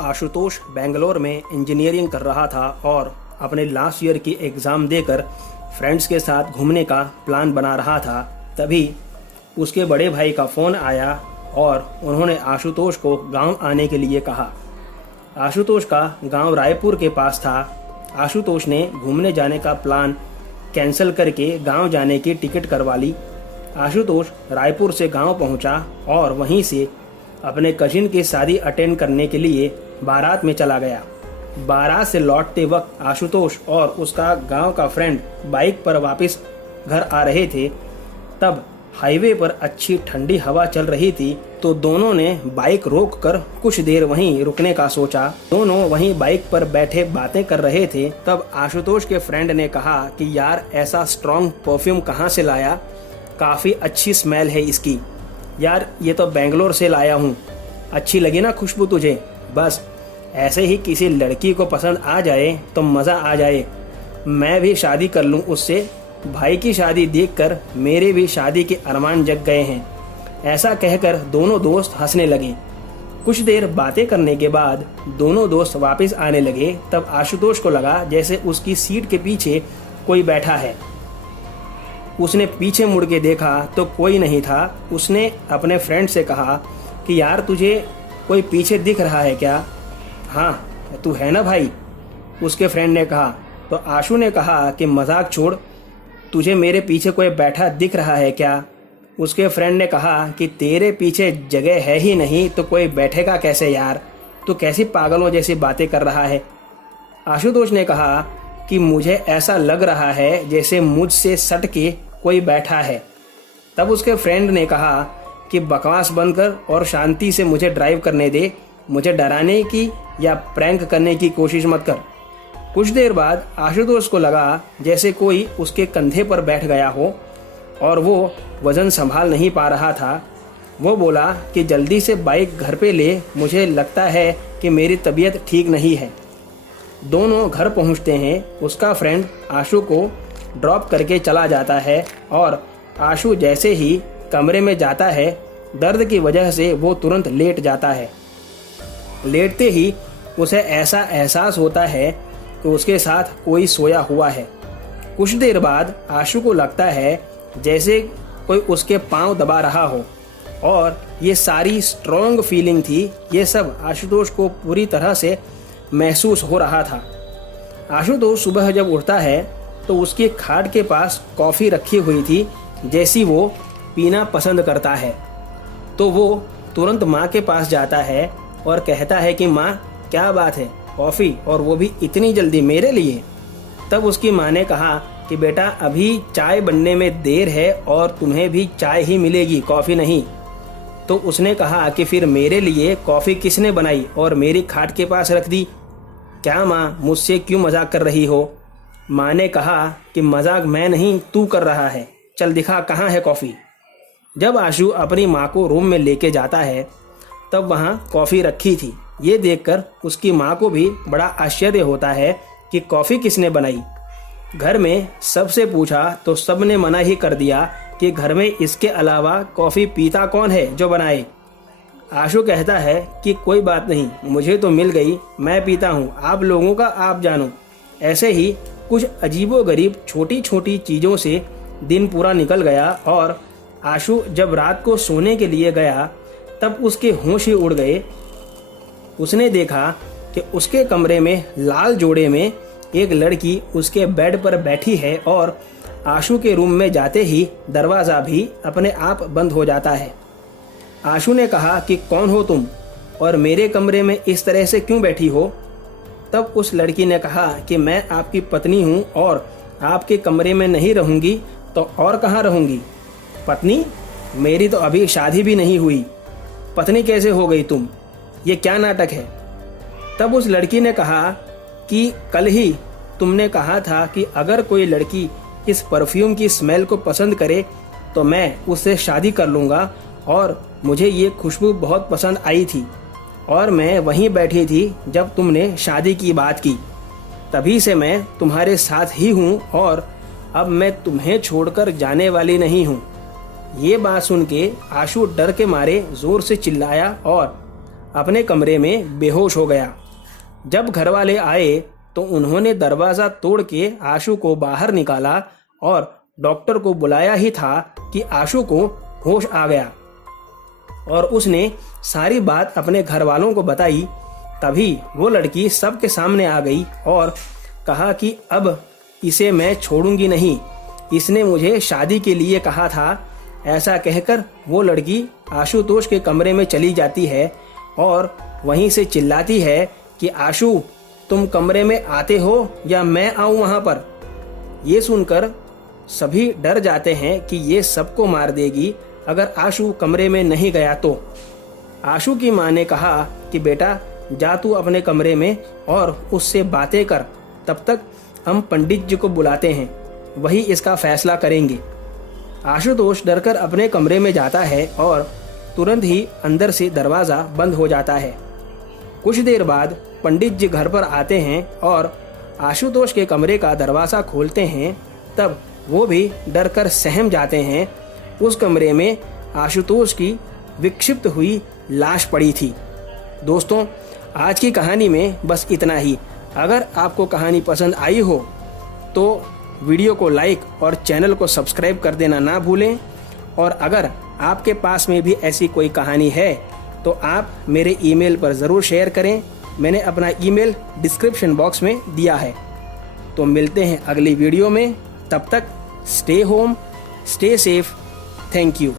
आशुतोष बेंगलोर में इंजीनियरिंग कर रहा था और अपने लास्ट ईयर की एग्ज़ाम देकर फ्रेंड्स के साथ घूमने का प्लान बना रहा था। तभी उसके बड़े भाई का फ़ोन आया और उन्होंने आशुतोष को गांव आने के लिए कहा। आशुतोष का गांव रायपुर के पास था। आशुतोष ने घूमने जाने का प्लान कैंसिल करके गांव जाने की टिकट करवा ली। आशुतोष रायपुर से गांव पहुंचा और वहीं से अपने कजिन की शादी अटेंड करने के लिए बारात में चला गया। बारात से लौटते वक्त आशुतोष और उसका गांव का फ्रेंड बाइक पर वापस घर आ रहे थे। तब हाईवे पर अच्छी ठंडी हवा चल रही थी, तो दोनों ने बाइक रोककर कुछ देर वहीं रुकने का सोचा। दोनों वहीं बाइक पर बैठे बातें कर रहे थे। तब आशुतोष के फ्रेंड ने कहा कि यार ऐसा स्ट्रॉन्ग परफ्यूम कहाँ से लाया, काफ़ी अच्छी स्मेल है इसकी। यार ये तो बेंगलोर से लाया हूँ, अच्छी लगी ना खुशबू तुझे? बस ऐसे ही किसी लड़की को पसंद आ जाए तो मज़ा आ जाए, मैं भी शादी कर लूँ उससे। भाई की शादी देखकर मेरे भी शादी के अरमान जग गए हैं। ऐसा कहकर दोनों दोस्त हंसने लगे। कुछ देर बातें करने के बाद दोनों दोस्त वापस आने लगे। तब आशुतोष को लगा जैसे उसकी सीट के पीछे कोई बैठा है। उसने पीछे मुड़ के देखा तो कोई नहीं था। उसने अपने फ्रेंड से कहा कि यार तुझे कोई पीछे दिख रहा है क्या? हाँ तू है ना भाई, उसके फ्रेंड ने कहा। तो आशु ने कहा कि मजाक छोड़, तुझे मेरे पीछे कोई बैठा दिख रहा है क्या? उसके फ्रेंड ने कहा कि तेरे पीछे जगह है ही नहीं तो कोई बैठेगा कैसे यार, तू कैसी पागलों जैसी बातें कर रहा है। आशुतोष ने कहा कि मुझे ऐसा लग रहा है जैसे मुझसे सट के कोई बैठा है। तब उसके फ्रेंड ने कहा कि बकवास बंद कर और शांति से मुझे ड्राइव करने दे, मुझे डराने की या प्रैंक करने की कोशिश मत कर। कुछ देर बाद आशुतोष को लगा जैसे कोई उसके कंधे पर बैठ गया हो और वो वज़न संभाल नहीं पा रहा था। वो बोला कि जल्दी से बाइक घर पे ले, मुझे लगता है कि मेरी तबीयत ठीक नहीं है। दोनों घर पहुंचते हैं। उसका फ्रेंड आशु को ड्रॉप करके चला जाता है और आशु जैसे ही कमरे में जाता है, दर्द की वजह से वो तुरंत लेट जाता है। लेटते ही उसे ऐसा एहसास होता है कि उसके साथ कोई सोया हुआ है। कुछ देर बाद आशु को लगता है जैसे कोई उसके पांव दबा रहा हो और ये सारी स्ट्रॉन्ग फीलिंग थी। ये सब आशुतोष को पूरी तरह से महसूस हो रहा था। आशुतोष सुबह जब उठता है तो उसकी खाट के पास कॉफ़ी रखी हुई थी, जैसी वो पीना पसंद करता है। तो वो तुरंत माँ के पास जाता है और कहता है कि माँ क्या बात है, कॉफ़ी और वो भी इतनी जल्दी मेरे लिए? तब उसकी माँ ने कहा कि बेटा अभी चाय बनने में देर है और तुम्हें भी चाय ही मिलेगी, कॉफ़ी नहीं। तो उसने कहा कि फिर मेरे लिए कॉफ़ी किसने बनाई और मेरी खाट के पास रख दी? क्या माँ मुझसे क्यों मजाक कर रही हो? माँ ने कहा कि मजाक मैं नहीं तू कर रहा है, चल दिखा कहाँ है कॉफ़ी। जब आशु अपनी माँ को रूम में लेके जाता है तब वहाँ कॉफ़ी रखी थी। ये देखकर उसकी माँ को भी बड़ा आश्चर्य होता है कि कॉफ़ी किसने बनाई। घर में सबसे पूछा तो सब ने मना ही कर दिया कि घर में इसके अलावा कॉफ़ी पीता कौन है जो बनाए। आशु कहता है कि कोई बात नहीं, मुझे तो मिल गई, मैं पीता हूँ, आप लोगों का आप जानो। ऐसे ही कुछ अजीबोगरीब छोटी छोटी चीज़ों से दिन पूरा निकल गया और आशु जब रात को सोने के लिए गया तब उसके होश ही उड़ गए। उसने देखा कि उसके कमरे में लाल जोड़े में एक लड़की उसके बेड पर बैठी है और आशु के रूम में जाते ही दरवाज़ा भी अपने आप बंद हो जाता है। आशु ने कहा कि कौन हो तुम और मेरे कमरे में इस तरह से क्यों बैठी हो? तब उस लड़की ने कहा कि मैं आपकी पत्नी हूँ और आपके कमरे में नहीं रहूँगी तो और कहाँ रहूँगी? पत्नी? मेरी तो अभी शादी भी नहीं हुई, पत्नी कैसे हो गई तुम? ये क्या नाटक है? तब उस लड़की ने कहा कि कल ही तुमने कहा था कि अगर कोई लड़की इस परफ्यूम की स्मेल को पसंद करे तो मैं उससे शादी कर लूँगा और मुझे ये खुशबू बहुत पसंद आई थी और मैं वहीं बैठी थी जब तुमने शादी की बात की। तभी से मैं तुम्हारे साथ ही हूँ और अब मैं तुम्हें छोड़कर जाने वाली नहीं हूँ। ये बात सुन के आशु डर के मारे जोर से चिल्लाया और अपने कमरे में बेहोश हो गया। जब घर वाले आए तो उन्होंने दरवाज़ा तोड़ के आशु को बाहर निकाला और डॉक्टर को बुलाया ही था कि आशु को होश आ गया और उसने सारी बात अपने घर वालों को बताई। तभी वो लड़की सबके सामने आ गई और कहा कि अब इसे मैं छोड़ूंगी नहीं, इसने मुझे शादी के लिए कहा था। ऐसा कहकर वो लड़की आशुतोष के कमरे में चली जाती है और वहीं से चिल्लाती है कि आशु, तुम कमरे में आते हो या मैं आऊं वहां पर। ये सुनकर सभी डर जाते हैं कि ये सबको मार देगी अगर आशु कमरे में नहीं गया तो। आशु की माँ ने कहा कि बेटा जा तू अपने कमरे में और उससे बातें कर, तब तक हम पंडित जी को बुलाते हैं, वही इसका फैसला करेंगे। आशुतोष डरकर अपने कमरे में जाता है और तुरंत ही अंदर से दरवाज़ा बंद हो जाता है। कुछ देर बाद पंडित जी घर पर आते हैं और आशुतोष के कमरे का दरवाज़ा खोलते हैं। तब वो भी डरकर सहम जाते हैं। उस कमरे में आशुतोष की विक्षिप्त हुई लाश पड़ी थी। दोस्तों, आज की कहानी में बस इतना ही। अगर आपको कहानी पसंद आई हो तो वीडियो को लाइक और चैनल को सब्सक्राइब कर देना ना भूलें। और अगर आपके पास में भी ऐसी कोई कहानी है तो आप मेरे ईमेल पर ज़रूर शेयर करें। मैंने अपना ईमेल डिस्क्रिप्शन बॉक्स में दिया है। तो मिलते हैं अगली वीडियो में। तब तक stay home, stay safe. Thank you.